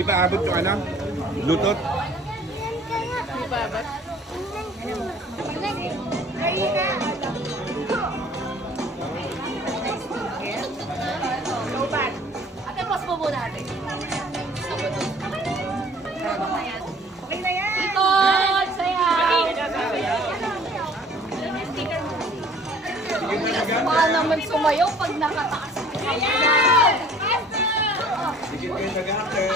Di ba abot yung ano? Lutot? Di ba ba? Ate, pause mo muna natin. Okay na yan. Ikot! Sayaw! Baka naman sumayaw pag nakataas. Ayan! Dikit kayo sa gater.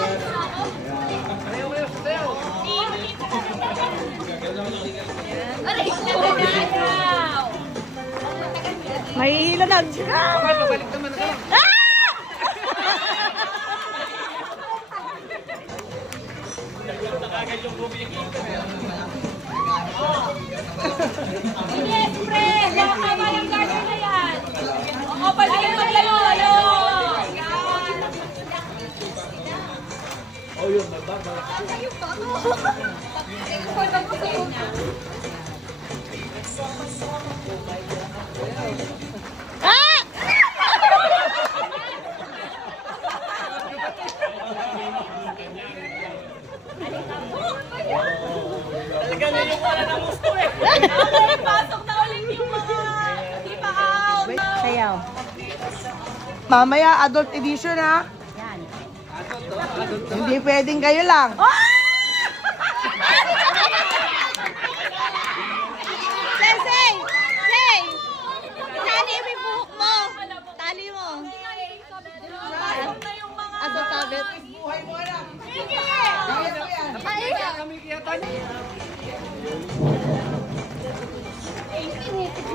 Aray! Sayaw! Mahihila na. Pabalik naman na lang. Yes, pre! Baka ba yung garter na yan? Oo, balikin maglayo! Oh, yun. Magbaba. Talaga na yung wala ng gusto eh. Pasok na ulit yung mga di pa out. Sayaw. Mamaya, adult edition ha. Hindi pwedeng kayo lang. Sensei! Say! Tali mo yung buhok mo. Tali mo. Pasok na yung mga... Asa tabit?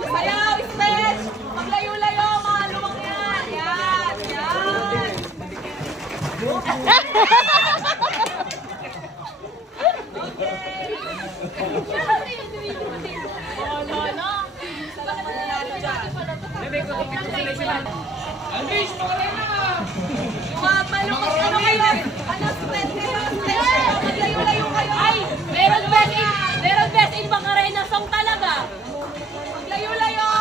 Sayaw, space! Maglayo-layo, mga lumang yan. Yan, yan. Oh, no, no. Bakit nangyari dyan? Mga palukot, ano kayo? Ano, space kayo? Maglayo-layo kayo. Ay, meron best in Macarena song talaga. Maglayo-layo.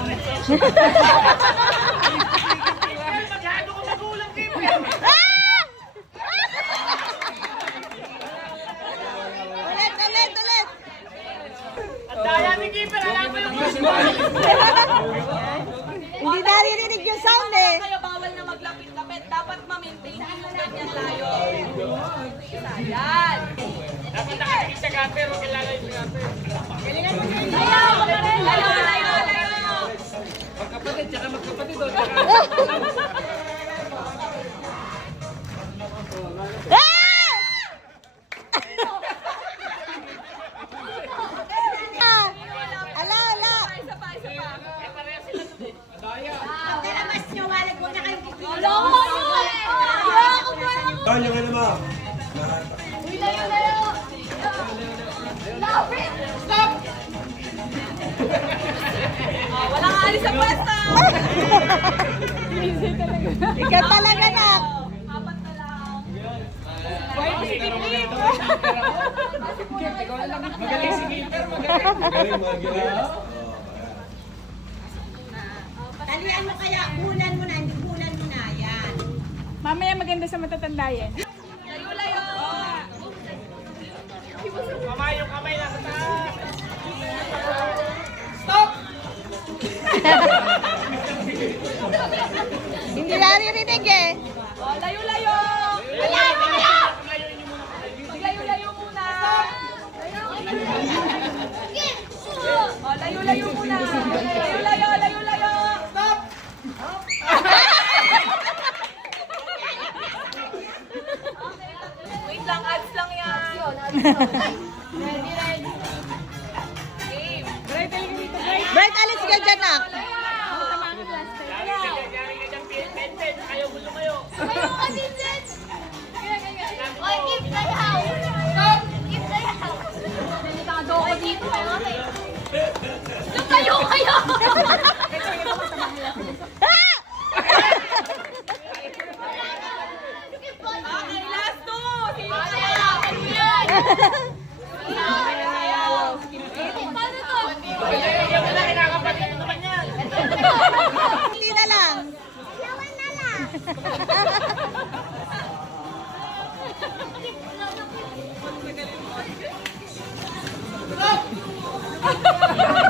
Ulit! Hindi naririnig yung sound eh. Kaya bawal na maglapit-lapit. Dapat ma-maintain yung ganyan tayo. Ayan. Dapat nakakit sa gaper, huwag kailangan yung gaper. Galingan mo kayo. Layo. Magkapatid, tsaka magkapatid doon. Ala! Isa pa. Mas nyo, walag mo na kayong kikita. Wala ko yun! Doon yung ano mo. Uy, layo! Lapit! Stop! Wala nga alis sa pwesto! Ikaw talaga na. Apat na lang. Magaling si Gilbert, magaling. Talian mo kaya, bulan mo na, hindi bulan mo na, yan. Mamaya maganda sa matatanda yan. Layo! Kamay na sa taas. Hindi naririnig eh. Oh, layo! Layo muna! Oh, layo muna! Layo! Stop! Wait lang, ads lang yan. Ready. Game. Bright, alis ka dyan na. Ayaw kasi, Jen. Okay, last two. Sino kaya? Ano yan? Paano to? Hindi na lang. Naman na lang.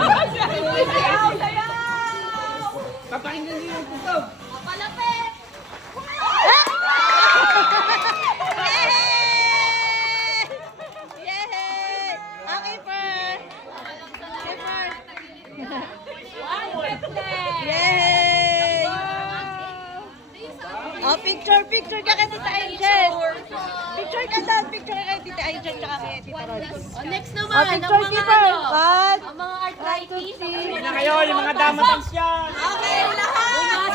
Sayaw, sayaw! Papakinggan niyo yung puto. Palapit! Yay! Yay! Okay, Per. Okay, Per. One step left. Yay! Oh, picture ka kay Tita Angel. Picture ka daw, picture ka kay Tita Angel tsaka kay Tita Rod. Oh, next naman, Oh, ang picture mga kita. ano, One. ang mga arthritis. Hindi na kayo, yung mga damatans yan. Okay,